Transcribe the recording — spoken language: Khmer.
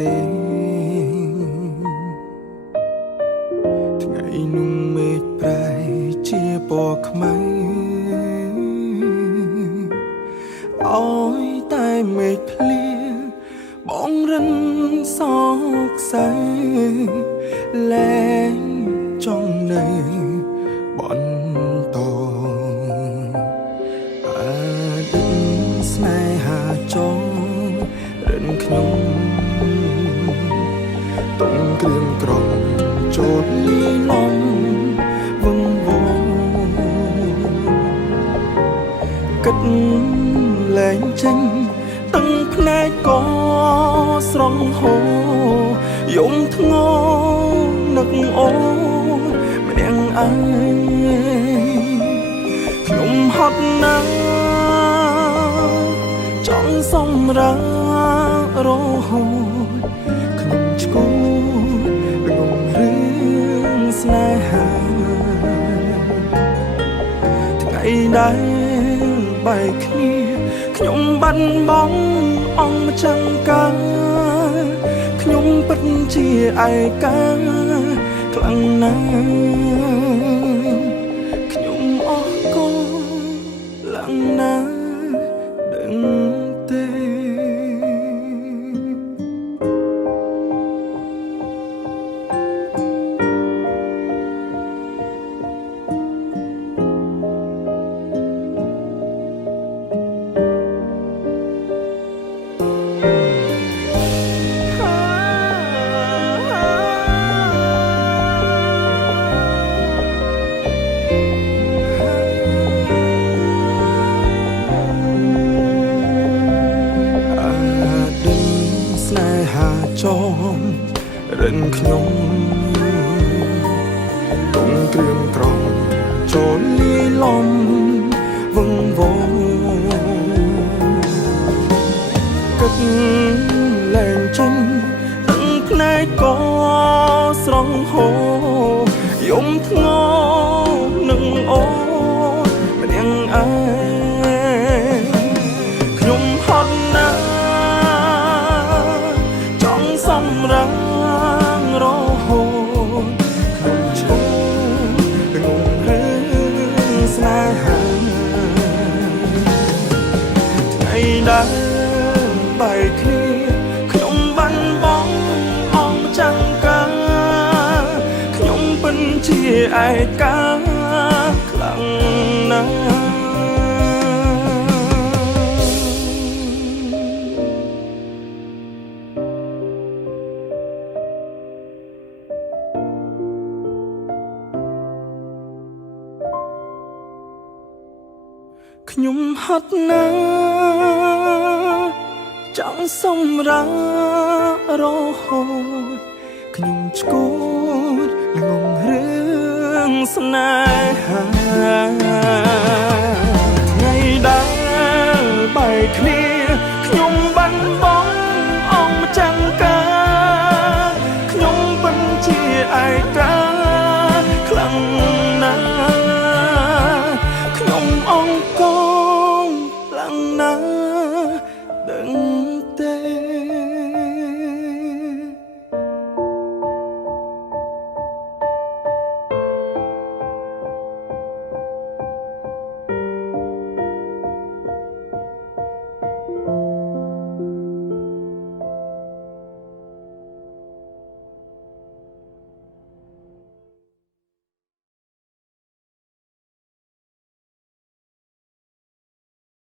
ទេថ្ងៃនោះមេឃប្រែជាពណ៌ខ្មៅអើយតែមេឃភ្លៀងបងរិនសោកសៅលែងចង់នៅបន្តអតីតស្នេហាចងរិនខ្ញុំទុំគ្រឿងក្រំចូលលីឡំវងវងគិតលែងចេញទាំងភ្នែកក៏ស្រងហូរយំធ្ងរនឹកអូនម្នាក់ឯងខ្ញុំហត់ណាស់ចង់សម្រាករហូតខ្ញុំឆ្កួតងងរឿងស្នេហាថ្ងៃដែលបែកគ្នាខ្ញុំបាត់បង់អង្គចង្ការខ្ញុំពិតជាឯកាខ្លាំងណាស់ខ្ញុំអរគុណឡើងណាស់ដឹងទេចងរិនខ្ញុំទុំគ្រឿងក្រំចូលលីឡំវងវងគិតលែងចេញទាំងភ្នែកក៏ស្រងហូរយំធ្ងរនឹងអូនម្នាក់ឯងខ្ញុំហត់ណាស់សម្រាំងរហូតខ្ញុំឈឺងងរឿងស្នេហាថ្ងៃដែលបែកគ្នាខ្ញុំបាត់បង់អង្គចង្ការខ្ញុំពិតជាឯកាខ្លាំងណាស់ខ្ញុំហត់ណាស់ចង់សម្រាករហូតខ្ញុំឆ្កួតងងរឿងស្នេហាថ្ងៃដែលបែកគ្នាខ្ញុំ